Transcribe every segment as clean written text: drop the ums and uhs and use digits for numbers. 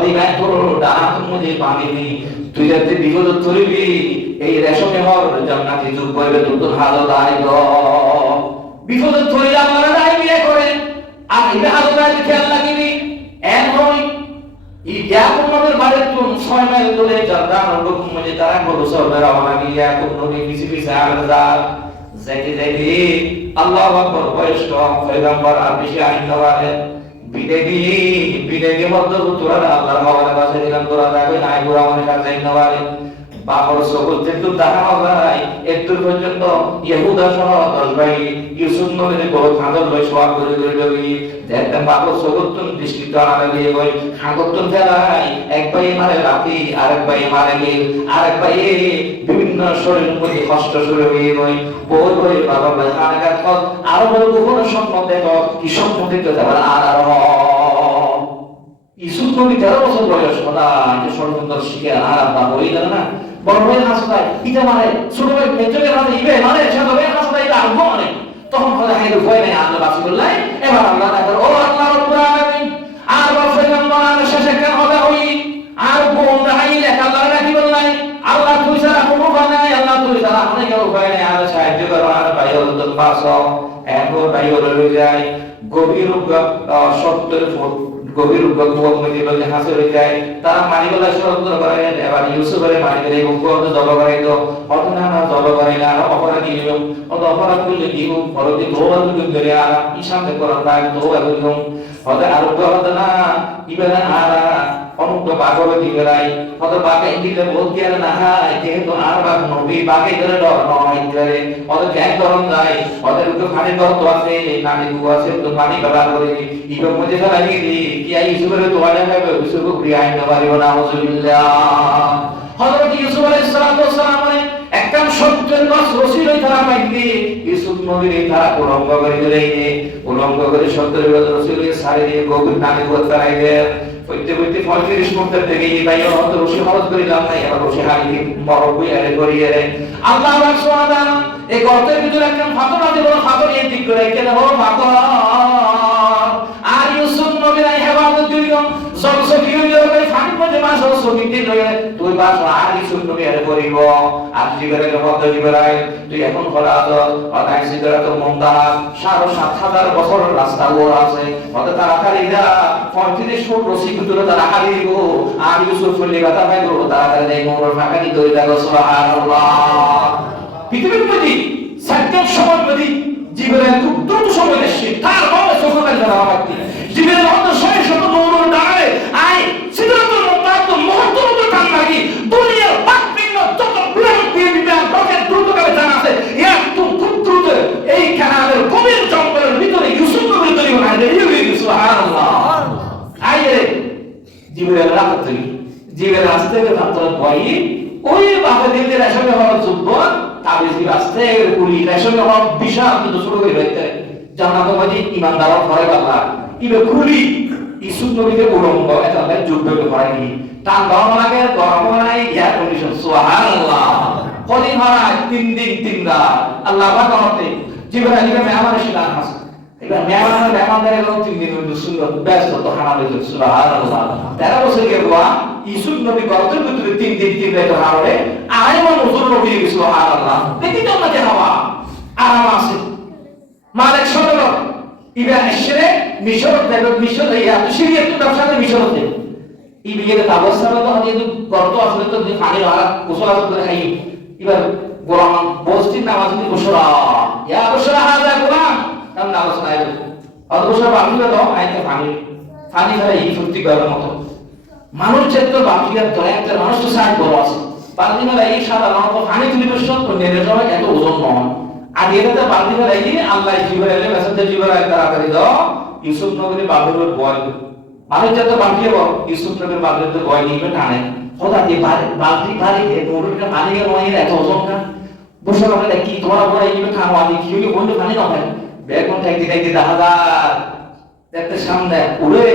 হদি গায় তোর ডাহাত মধ্যে পানি নেই তুই যাতে বিপদ ধরবি এই রেশমে হর জান্নাতি যুগ করবে তোর হালত আইব বিপদ ধরে আমরা নাই বিয়ে করে আর এই হালত আইব খেয়াল লাগিবি এন হই এই ইয়াকুব নবীর বাড়ির তুন 6 মাইল দূরে জান্নাত লোক মধ্যে তারা বলো সরদার রওনা দিয়ে ইয়াকুব নবী পিছে পিছে আলাদা যাইতে যাইতে আল্লাহু আকবার বয়স্ক পয়গম্বর আর বেশি আইন দেওয়ারে বিদেগি মধ্য তোরা আল্লাহর হওয়ারে বাসে দিলাম তোরা যাবে নাই গোরা মনে কাজ যাই দেওয়ারে বাপর সকল যেহেতু দাঁড়ানো যায় একটু পর্যন্ত ইহুদা সহ 10 ভাই ইউসুফ নবীর বড় খাঁদর লই সওয়াল করে করে লই দেখেন বাপর সকল তুন দৃষ্টি টানা লাগিয়ে গই খাগতন ফেলাই এক ভাই মারে রাতি আরেক ভাই মারে নীল আরেক ভাই বিভিন্ন শরীর মধ্যে কষ্ট শুরু হয়ে গই বই বই বাবা ভাই খানাঘাত কর আরো বড় কোনো স্বপ্ন দেখো কি স্বপ্ন দেখতে যাবার আর ইউসুফ নবী 13 বছর বয়স কথা যে ষড়যন্ত্র শিখে আর আব্বা বই দেন না বড় ভাই হাসপাতাল ইটা মারে ছোট ভাই মেজরের হাতে ইবে মারে ছোট ভাই হাসপাতাল ইটা আরম্ভ মানে তখন কথা হাইলে ভয় নাই আল্লাহ বাসি বললাই এবার আল্লাহ তাআলা ও আল্লাহ রাব্বুল আলামিন আর পয়গম্বর শেষে কেন হবে ওই আর বোন হাইলে আল্লাহ রাখি বললাই আল্লাহ তুই ছাড়া কোনো উপায় নাই আল্লাহ তুই ছাড়া অনেক উপায় নাই আর সাহায্য করো আর ভাই হলো তো পাস এরপর ভাই হলো যায় গভীর সত্তর ফুট গভীর কুয়ার মধ্যে বলে হাসে হয়ে যায় তারা মানিগুলা ষড়যন্ত্র করে এবার ইউসুফের মানিগুলা এবং কুয়াতে জল করে তো অত না জল করে না অপরাধ নিয়ম অত অপরাধ করলে কি পরবর্তী দোয়াল করে আর ইসামে করা তাই দোয়াল করলাম হতে আর কথা না ইবেলা আর অনুক্ত পাগল দিবেলাই হতে বাকে দিলে বলতে আর না হয় যেহেতু আর বাক নবী বাকে ধরে ডর নয় ধরে হতে জ্ঞান ধরন যায় হতে তো খালি ডর তো আছে নানি গু আছে তো পানি ব্যবহার করে ইবে মধ্যে ফেলা দিয়ে কি আই ইউসুফের তো ওয়ালা হবে ইউসুফ প্রিয়াই না পারিব না আউযুবিল্লাহ হযরত ইউসুফ আলাইহিস সালাতু ওয়াস সালাম একদম সত্যের মাস রসিল তারা পাইতে ইউসুফ নবীর তারা উলঙ্গ করে দিলেন উলঙ্গ করে সত্যের বিরুদ্ধে রসিলের সারে দিয়ে গভীর নানি গো তারাইবে কইতে কইতে 35 মিনিট থেকে এই ভাই হয়তো রসি খরচ করিলাম না এবার রসি হারিয়ে মরবই আরে করিয়ে আল্লাহ সুবহানাহু ওয়া তাআলা এই গর্তের ভিতরে একদম ফাতনা দিব ফাতর এই দিক করে কেন হলো ফাতর আর ইউসুফ নবীর হেফাজত দিল সবসকি হইল ভাই ফানি মধ্যে মাস সবসকি দিল তুই বাস আর ইউসুফ নবী আরে করিব আর জিবরাইল মধ্যে জিবরাইল তুই এখন খোলা তো আদায় সিদরাতুল মুনতাহা ৭,৭০০০ বছর রাস্তা ওর আছে কত তাড়াতাড়ি যা ৩৫ ফুট রসি ভিতরে তারা হারিয়ে গো আর ইউসুফ বললে কথা ভাই গো তাড়াতাড়ি দেই মোর ফাঁকানি দই দাও সুবহানাল্লাহ পৃথিবীর মধ্যে সত্যম সময় মধ্যে জিবরাইল খুব দ্রুত সময় এসে তার মনে সফলতা করা হবে জিবরাইল হয়তো ৬০০ নূরের ডালে আই সিদরাতুল মুনতাহা তো মুহূর্তের টান লাগি দুনিয়ার বাকপিন্ন যত প্লেন দিয়ে বিমান রকেট দ্রুতভাবে জানা আছে একদম খুব দ্রুত এই কানালের গভীর জঙ্গলের ভিতরে ইউসুফ নবীর তৈরি হয় এই সুবহানাল্লাহ আইরে জিবরাইল রাত থেকে জিবরাইল আসতে ভাবতো ভয় ওই বাবা দিলে রেশমে হওয়ার যুদ্ধ তাবিজি আসতে পুরি রেশমে হওয়ার বিশাল কিন্তু শুরু হয়ে যাইতে জান্নাতের মধ্যে ঈমানদার ঘরে বাবা ইবে খুলি ইউসুফ নবীকে উলঙ্গ এটা যুদ্ধ করেনি তার গরম লাগে গরম নাই এয়ার কন্ডিশন সুবহানাল্লাহ কদিন হয় 3 দিন 3 রাত আল্লাহ পাক আমাকে জিবরাইল মেহমান এসেছিলেন হাসে এবার মেহমানদের লোক 3 দিন মধ্যে সুন্দর ব্যস্ত তো হানা হইল সুবহানাল্লাহ 13 বছর কে গোয়া ইউসুফ নবী গর্তের ভিতরে 3 দিন 3 রাত হারালে আইমান হুজুর নবী সুবহানাল্লাহ দেখি তো আমাদের হাওয়া আরাম আছে মালিক সদর ইবার এসরে মিশর দেব মিশর ইয়া তো সিরিয়া তো ব্যবসাতে মিশর দেব ইবিকে তাবসার তো যেহেতু গর্ত আসলে তো যে পানি আর গোসল করে খাই এবার গোলাম বস্তির নামাজ দিয়ে গোসলা ইয়া গোসলা হাজা গোলাম নাম নামাজ নাই আর গোসলা বাকিটা দাও আইতে পানি পানি ধরে এই ফুর্তি করার মতো মানুষ যেত বাকিটা ধরে একটা মানুষ তো সাইড বড় আছে বালতি মেলা এই সাধারণত পানি তুলি প্রশ্ন নেড়ে যাওয়া এত ওজন নয় আর এটাতে বালতি মেলা এই আল্লাহ জিবরাইল মেসেঞ্জার জিবরাইল তাড়াতাড়ি দাও ইউসুফ নবীর বাবুর বয় মানুষ যত বাকি বল ইউসুফ নবীর বাবুর বয় নিবে টানে খোদা দিয়ে বালতি ভারী মোটরটা পানি এর ওই এত ওজন না বসে বলে কি তোমার বড় এই খাওয়া আমি কি বন্ধু পানি না হয় ব্যাগ কোন থাকতে থাকতে দাহাদার দেখতে সামনে উড়ে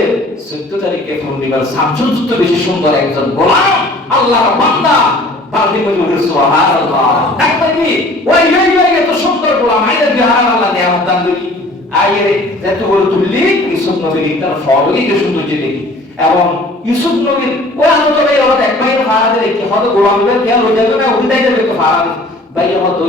14 তারিখে ফোন দিবার শামসুল যুদ্ধ বেশি সুন্দর একজন গোলাম আল্লাহর বান্দা বালতি মধ্যে উঠে সুবহানাল্লাহ দেখতে কি ওই এত সুন্দর গোলাম আইলে বিহার আল্লাহ নিয়ামত দান করি আইরে এত বড় তুললি ইউসুফ নবীর তার ফরই যে সৌন্দর্য দেখি এবং ইউসুফ নবীর ওই আনন্দে ওরা এক ভাই হারাতে দেখি হয়তো গোলামের খেয়াল হয়ে যাবে না উঠে যাবে একটু হারাতে ভাই হয়তো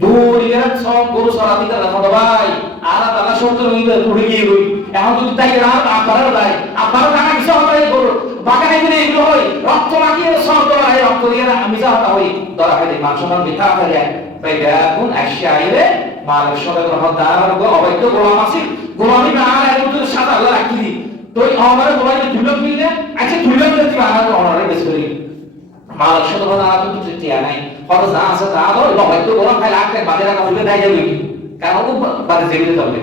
দূরিয়া সব গরু সরাবি তারা হতো ভাই আর তারা সত্য নইবে তুলে গিয়ে রই এখন যদি তাই রাত আপনারা ভাই আপনারা টাকা কিছু হবে গরু বাগানে দিলে এগুলো হয় রক্ত মাখিয়ে সব তোলা হয় রক্ত দিয়ে আমি যা হতা হই ধরা হয় মাংস মান মিঠা থাকে ভাই দেখুন আসছে আইলে মালিক সবাই হতার অবৈধ গোলাম আছে গোলামি না আর একটু সাদা হয়ে রাখি দি তো আমার গোলামি ধুলো মিললে আচ্ছা ধুলো মিললে তুমি আমার অনারে বেশ করি মালিক সবাই হতা আর তো টিয়া নাই হয়তো যা আছে তা ধর অবৈধ গোলাম খাই লাখ টাকা বাজে রাখা হইলে দেয় যাবে কারণ ও বাজে যেগুলো যাবে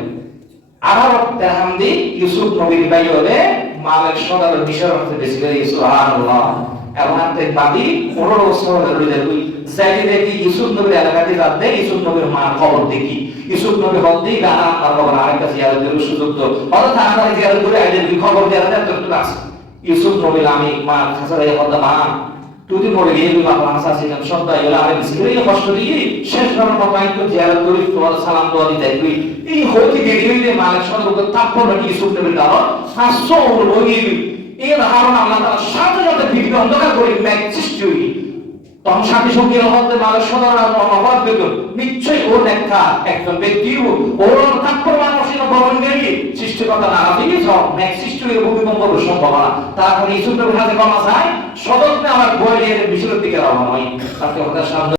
আবার তেহামদি ইউসুফ নবীর ভাই হলে মালিক সদার বিষয় হতে বেশি করে সুবহানাল্লাহ এবং আপনি বাদি 15 বছর ধরে দেখি যাইতে দেখি ইউসুফ নবীর এলাকাতে যাতে ইউসুফ নবীর মা খবর দেখি ইউসুফ নবী হদ্দি গানা আমার বাবা আরেকটা জিয়ারত দেওয়ার সুযোগ তো অর্থাৎ তারা জিয়ারত করে আইদের খবর দেওয়া যায় তো আছে ইউসুফ নবীর আমি মা খাসারে হদ্দা মা তুই মরে গিয়ে তুমি বাবা হাসা ছিলাম সব তাই হলো আমি বিস্কিরে কষ্ট দিয়ে শেষ করার মতো আমি তো জিয়ারত করি তোমার সালাম দোয়া দিতে তুই এই হইতে দেরি হইলে মালিক সদর তারপর নাকি ইউসুফ নবীর দাওয়াত 500 ওর হয়ে এই ধারণা আল্লাহ তাআলা সাথে সাথে পৃথিবী অন্ধকার করে ম্যাগ সৃষ্টি হই তখন সাথী সঙ্গীর অভাবে মানুষ সাধারণ অভাব পেত নিশ্চয়ই ওর একটা একজন ব্যক্তি ওর তাৎপর মানুষের ভবন গেলি সৃষ্টিকর্তা না দিবি সব ম্যাগ সৃষ্টি হয়ে ভূমিকম্প সম্ভাবনা তারপরে ইসুফের হাতে কমা যায় সদস্য আমার বইয়ের বিষয়ের দিকে রওনা হয় তাকে হতাশ